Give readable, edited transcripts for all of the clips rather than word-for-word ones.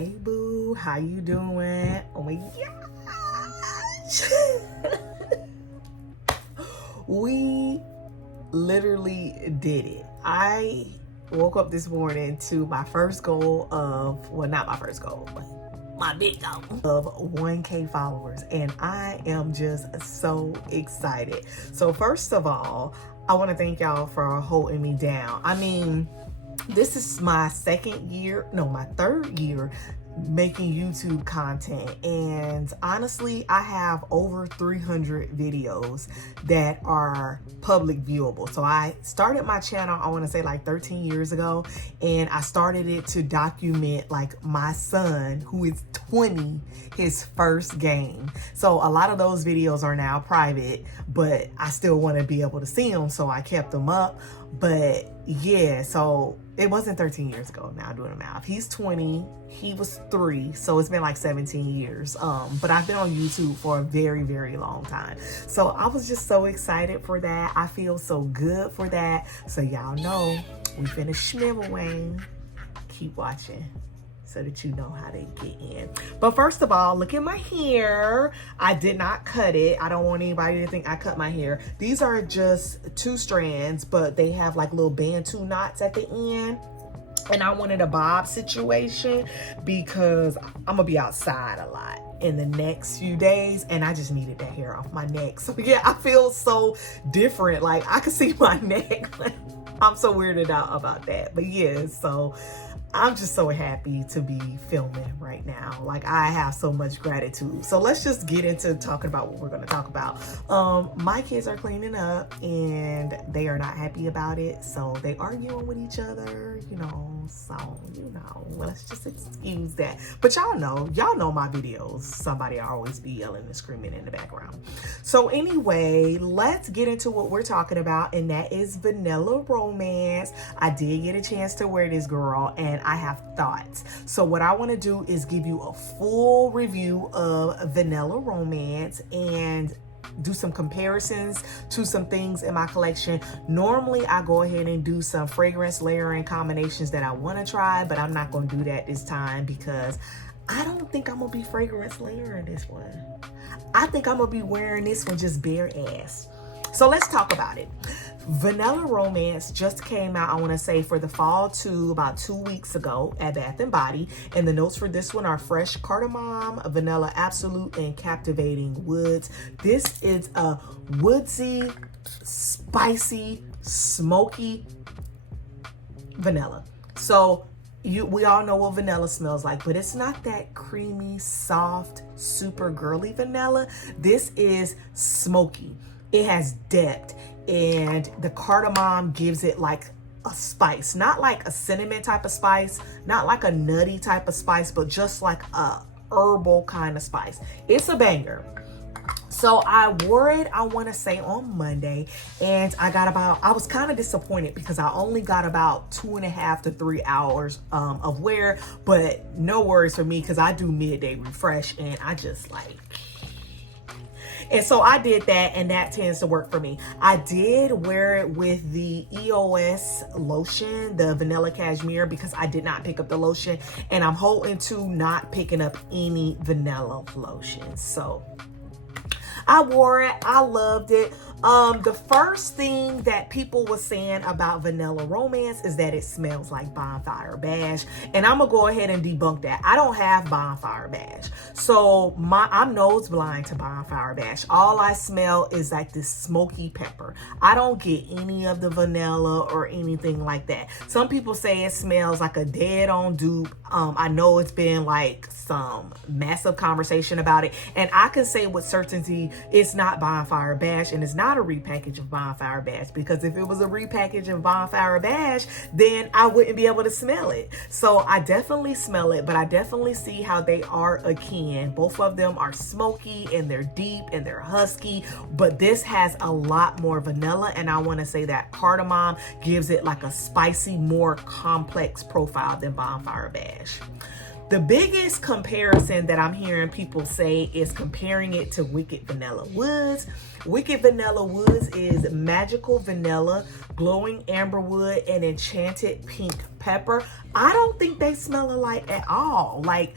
Hey boo, how you doing? Oh my gosh. We literally did it. I woke up this morning to my first goal of, well, not my first goal, but my big goal of 1K followers, and I am just so excited. So first of all, I want to thank y'all for holding me down. I mean, this is my third year making YouTube content, and honestly I have over 300 videos that are public viewable. So I started my channel, I want to say like 13 years ago, and I started it to document like my son, who is 20, his first game. So a lot of those videos are now private, but I still want to be able to see them, so I kept them up. But yeah, so it wasn't 13 years ago, now doing the math. He's 20, he was 3, so it's been like 17 years. But I've been on YouTube for a very, very long time. So I was just so excited for that. I feel so good for that. So y'all know, we finna schmibbling. Keep watching so that you know how to get in. But first of all, look at my hair. I did not cut it. I don't want anybody to think I cut my hair. These are just 2 strands, but they have like little bantu knots at the end. And I wanted a bob situation because I'm gonna be outside a lot in the next few days, and I just needed that hair off my neck. So yeah, I feel so different. Like I can see my neck. I'm so weirded out about that. But yeah, so I'm just so happy to be filming right now. Like I have so much gratitude. So let's just get into talking about what we're going to talk about. My kids are cleaning up and they are not happy about it. So they arguing with each other, you know, so, you know, let's just excuse that. But y'all know my videos. Somebody always be yelling and screaming in the background. So anyway, let's get into what we're talking about. And that is vanilla romance. I did get a chance to wear this, girl, and I have thoughts. So what I want to do is give you a full review of vanilla romance and do some comparisons to some things in my collection. Normally I go ahead and do some fragrance layering combinations that I want to try, but I'm not going to do that this time because I don't think I'm gonna be fragrance layering this one. I think I'm gonna be wearing this one just bare ass. So let's talk about it. Vanilla Romance just came out, I want to say, for the fall too, about 2 weeks ago at Bath & Body. And the notes for this one are fresh cardamom, vanilla absolute, and captivating woods. This is a woodsy, spicy, smoky vanilla. So we all know what vanilla smells like, but it's not that creamy, soft, super girly vanilla. This is smoky. It has depth, and the cardamom gives it like a spice, not like a cinnamon type of spice, not like a nutty type of spice, but just like a herbal kind of spice. It's a banger. So I wore it, I want to say on Monday, and I was kind of disappointed because I only got about 2.5 to 3 hours of wear, but no worries for me because I do midday refresh and I just like. And so I did that, and that tends to work for me. I did wear it with the EOS lotion, the vanilla cashmere, because I did not pick up the lotion, and I'm holding to not picking up any vanilla lotion. So I wore it, I loved it. The first thing that people were saying about Vanilla Romance is that it smells like Bonfire Bash, and I'm gonna go ahead and debunk that. I don't have Bonfire Bash, so I'm nose blind to Bonfire Bash. All I smell is like this smoky pepper. I don't get any of the vanilla or anything like that. Some people say it smells like a dead-on dupe. I know it's been like some massive conversation about it, and I can say with certainty it's not Bonfire Bash, and it's not a repackage of Bonfire Bash, because if it was a repackage of Bonfire Bash, then I wouldn't be able to smell it. So I definitely smell it, but I definitely see how they are akin. Both of them are smoky and they're deep and they're husky, but this has a lot more vanilla, and I want to say that cardamom gives it like a spicy, more complex profile than Bonfire Bash. The biggest comparison that I'm hearing people say is comparing it to Wicked Vanilla Woods. Wicked Vanilla Woods is Magical Vanilla, Glowing Amberwood, and Enchanted Pink Pepper. I don't think they smell alike at all. Like,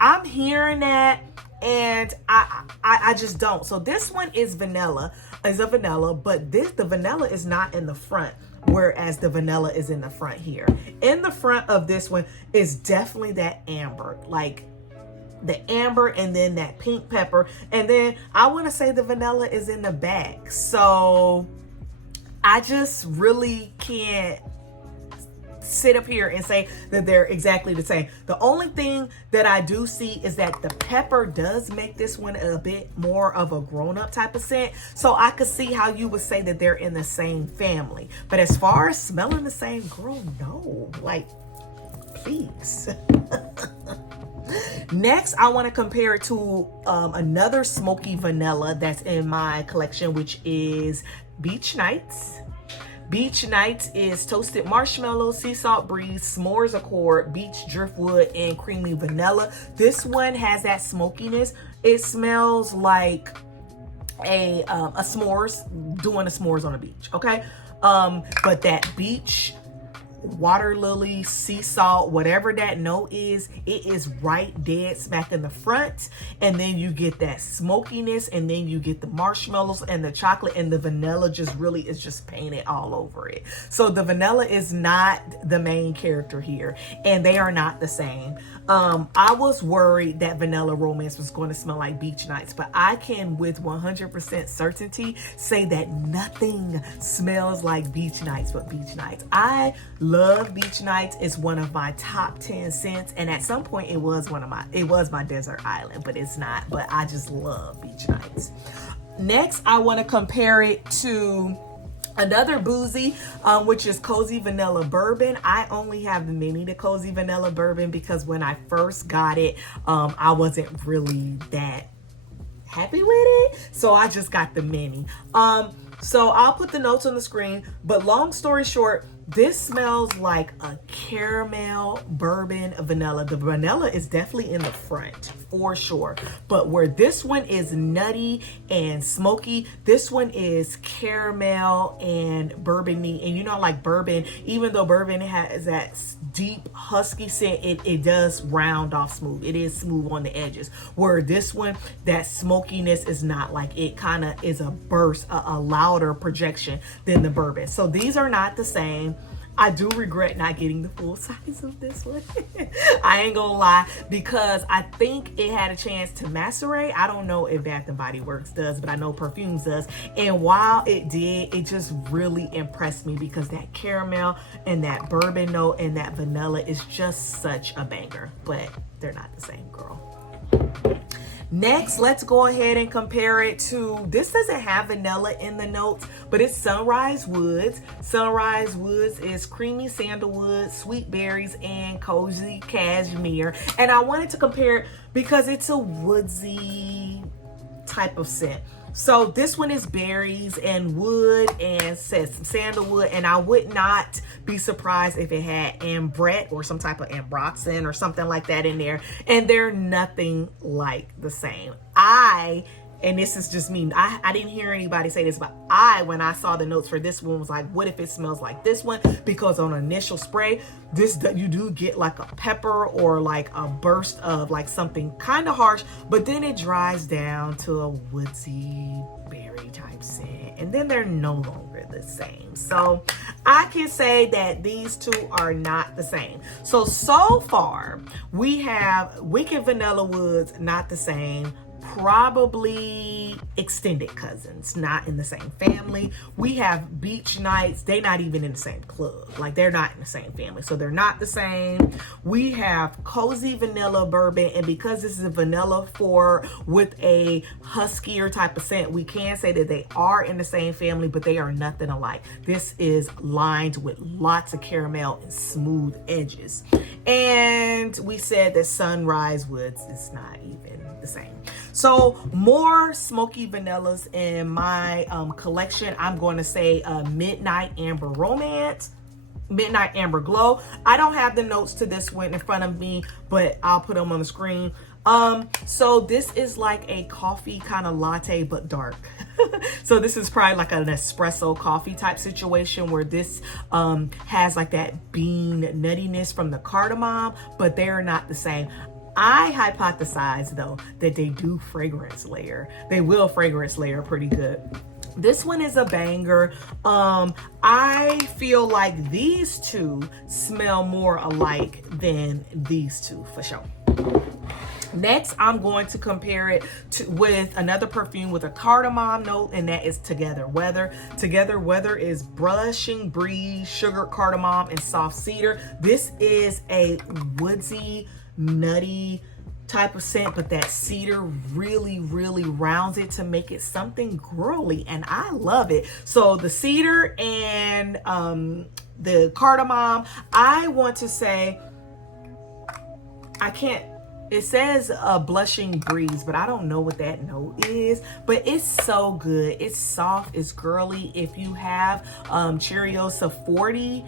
I'm hearing that, and I just don't. So this one is vanilla, is a vanilla, but the vanilla is not in the front, whereas the vanilla is in the front here. In the front of this one is definitely that amber, like the amber, and then that pink pepper, and then I want to say the vanilla is in the back. So I just really can't sit up here and say that they're exactly the same. The only thing that I do see is that the pepper does make this one a bit more of a grown-up type of scent. So I could see how you would say that they're in the same family. But as far as smelling the same, girl, no. Like, please. Next, I want to compare it to another smoky vanilla that's in my collection, which is Beach Nights. Beach Nights is Toasted Marshmallow, Sea Salt Breeze, S'mores Accord, Beach Driftwood, and Creamy Vanilla. This one has that smokiness. It smells like a s'mores, doing a s'mores on a beach, okay? But that beach, water lily, sea salt, whatever that note is, it is right dead smack in the front, and then you get that smokiness, and then you get the marshmallows and the chocolate, and the vanilla just really is just painted all over it. So the vanilla is not the main character here, and they are not the same. I was worried that Vanilla Romance was going to smell like Beach Nights, but I can with 100% certainty say that nothing smells like Beach Nights but Beach Nights. I love Beach Nights. It's one of my top 10 scents, and at some point it was my desert island, but it's not. But I just love Beach Nights. Next, I want to compare it to another boozy, which is Cozy Vanilla Bourbon. I only have the mini to Cozy Vanilla Bourbon because when I first got it, I wasn't really that happy with it, so I just got the mini. So I'll put the notes on the screen, but long story short, this smells like a caramel bourbon vanilla. The vanilla is definitely in the front for sure, but where this one is nutty and smoky, this one is caramel and bourbony. And you know, like bourbon, even though bourbon has that deep husky scent, it does round off smooth. It is smooth on the edges, where this one, that smokiness is not. Like, it kind of is a burst, a louder projection than the bourbon. So these are not the same. I do regret not getting the full size of this one. I ain't gonna lie, because I think it had a chance to macerate. I don't know if Bath & Body Works does, but I know Perfume does. And while it did, it just really impressed me because that caramel and that bourbon note and that vanilla is just such a banger. But they're not the same, girl. Next, let's go ahead and compare it to, this doesn't have vanilla in the notes, but it's Sunrise Woods. Sunrise Woods is creamy sandalwood, sweet berries, and cozy cashmere. And I wanted to compare it because it's a woodsy type of scent. So this one is berries and wood and says sandalwood, and I would not be surprised if it had ambrette or some type of ambroxan or something like that in there, and they're nothing like the same. And this is just me, I didn't hear anybody say this, but when I saw the notes for this one, was like, what if it smells like this one? Because on initial spray, you do get like a pepper or like a burst of like something kind of harsh, but then it dries down to a woodsy berry type scent, and then they're no longer the same. So I can say that these two are not the same. So far we have Wicked Vanilla Woods, not the same. Probably extended cousins, not in the same family. We have Beach Nights, they're not even in the same club, like they're not in the same family, so they're not the same. We have Cozy Vanilla Bourbon, and because this is a vanilla with a huskier type of scent, we can say that they are in the same family, but they are nothing alike. This is lined with lots of caramel and smooth edges. And we said that Sunrise Woods is not even the same. So more smoky vanillas in my collection. I'm going to say Midnight Amber Romance, Midnight Amber Glow. I don't have the notes to this one in front of me, but I'll put them on the screen. So this is like a coffee kind of latte, but dark. So this is probably like an espresso coffee type situation where this has like that bean nuttiness from the cardamom, but they are not the same. I hypothesize though that they do fragrance layer. They will fragrance layer pretty good. This one is a banger. I feel like these two smell more alike than these two for sure. Next, I'm going to compare it with another perfume with a cardamom note, and that is Together Weather. Together Weather is Blushing Breeze, Sugar, Cardamom, and Soft Cedar. This is a woodsy, nutty type of scent, but that cedar really rounds it to make it something girly, and I love it. So the cedar and the cardamom, I want to say, it says a Blushing Breeze, but I don't know what that note is, but it's so good. It's soft, it's girly. If you have Cheriosa 40,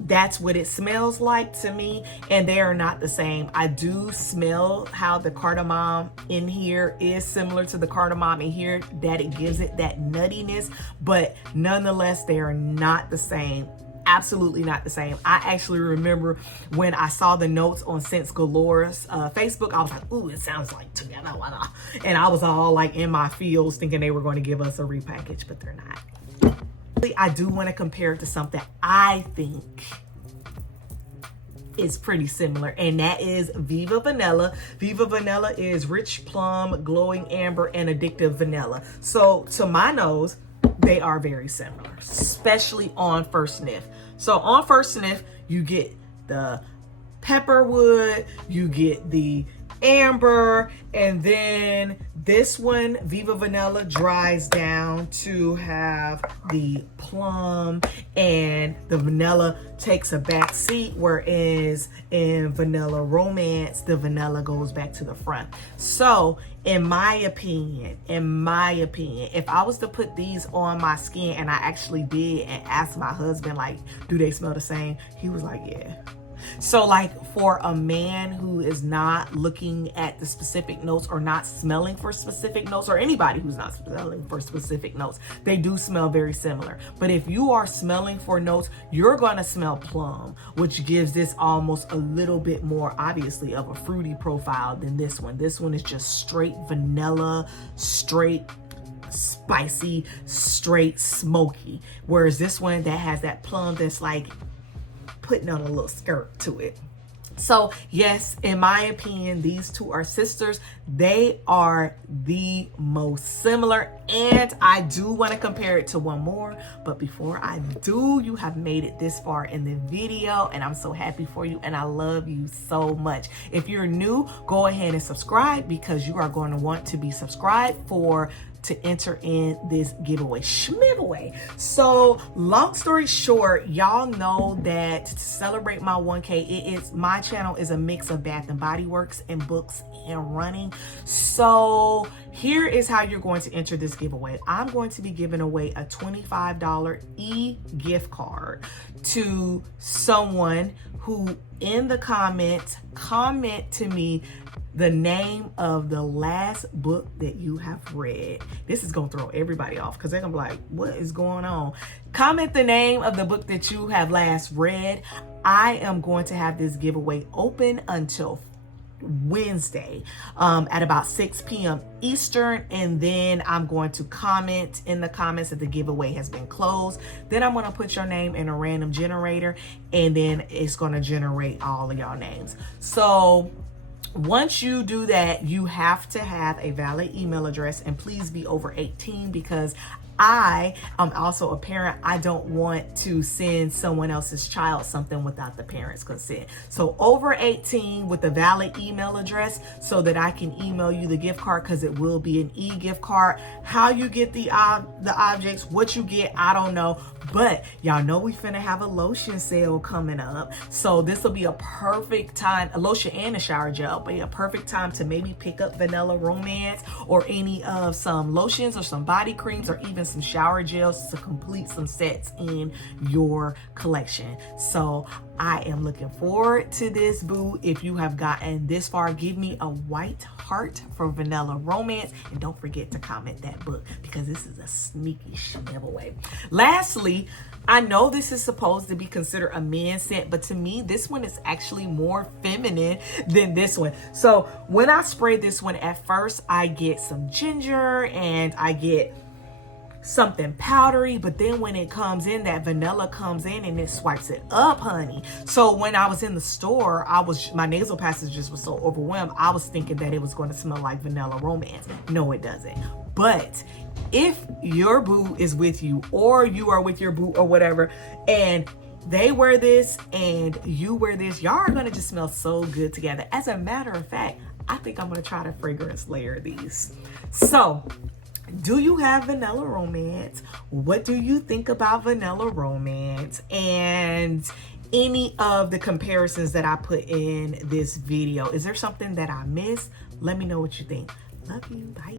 that's what it smells like to me, and they are not the same. I do smell how the cardamom in here is similar to the cardamom in here, that it gives it that nuttiness, but nonetheless, they are not the same. Absolutely not the same. I actually remember when I saw the notes on Scents Galore's Facebook, I was like, ooh, it sounds like Together. And I was all like in my feels thinking they were going to give us a repackage, but they're not. I do want to compare it to something I think is pretty similar, and that is Viva Vanilla. Viva Vanilla is rich plum, glowing amber, and addictive vanilla. So to my nose, they are very similar, especially on first sniff. So on first sniff, you get the pepperwood, you get the amber, and then this one, Viva Vanilla, dries down to have the plum, and the vanilla takes a back seat, whereas in Vanilla Romance, the vanilla goes back to the front. So in my opinion, if I was to put these on my skin, and I actually did and asked my husband, like, do they smell the same? He was like, yeah. So like for a man who is not looking at the specific notes or not smelling for specific notes, or anybody who's not smelling for specific notes, they do smell very similar. But if you are smelling for notes, you're going to smell plum, which gives this almost a little bit more, obviously, of a fruity profile than this one. This one is just straight vanilla, straight spicy, straight smoky. Whereas this one that has that plum that's like putting on a little skirt to it. So yes, in my opinion, these two are sisters. They are the most similar, and I do want to compare it to one more. But before I do, you have made it this far in the video, and I'm so happy for you, and I love you so much. If you're new, go ahead and subscribe, because you are going to want to be subscribed to enter in this giveaway schmiveaway. So long story short, y'all know that to celebrate my 1K, my channel is a mix of Bath and Body Works and books and running. So here is how you're going to enter this giveaway. I'm going to be giving away a $25 e-gift card to someone who in the comments comment to me the name of the last book that you have read. This is gonna throw everybody off, because they're gonna be like, what is going on? Comment the name of the book that you have last read. I am going to have this giveaway open until Wednesday at about 6 p.m. Eastern, and then I'm going to comment in the comments that the giveaway has been closed. Then I'm going to put your name in a random generator, and then it's going to generate all of y'all names. So once you do that, you have to have a valid email address, and please be over 18, because I am also a parent. I don't want to send someone else's child something without the parents' consent. So over 18 with a valid email address, so that I can email you the gift card, because it will be an e-gift card. How you get the objects, what you get, I don't know, But y'all know we finna have a lotion sale coming up. So this will be a perfect time, a lotion and a shower gel, but a perfect time to maybe pick up Vanilla Romance or any of some lotions or some body creams or even some shower gels to complete some sets in your collection. So I am looking forward to this, boo. If you have gotten this far, give me a white heart for Vanilla Romance, and don't forget to comment that book because this is a sneaky giveaway. Lastly, I know this is supposed to be considered a men's scent, but to me, this one is actually more feminine than this one. So when I spray this one, at first I get some ginger and I get something powdery, but then when it comes in, that vanilla comes in and it swipes it up, honey. So when I was in the store, my nasal passages were so overwhelmed, I was thinking that it was going to smell like Vanilla Romance. No, it doesn't. But if your boo is with you, or you are with your boo or whatever, and they wear this and you wear this, y'all are gonna just smell so good together. As a matter of fact, I think I'm gonna try to fragrance layer these. So do you have Vanilla Romance? What do you think about Vanilla Romance? And any of the comparisons that I put in this video, is there something that I missed? Let me know what you think. Love you. Bye.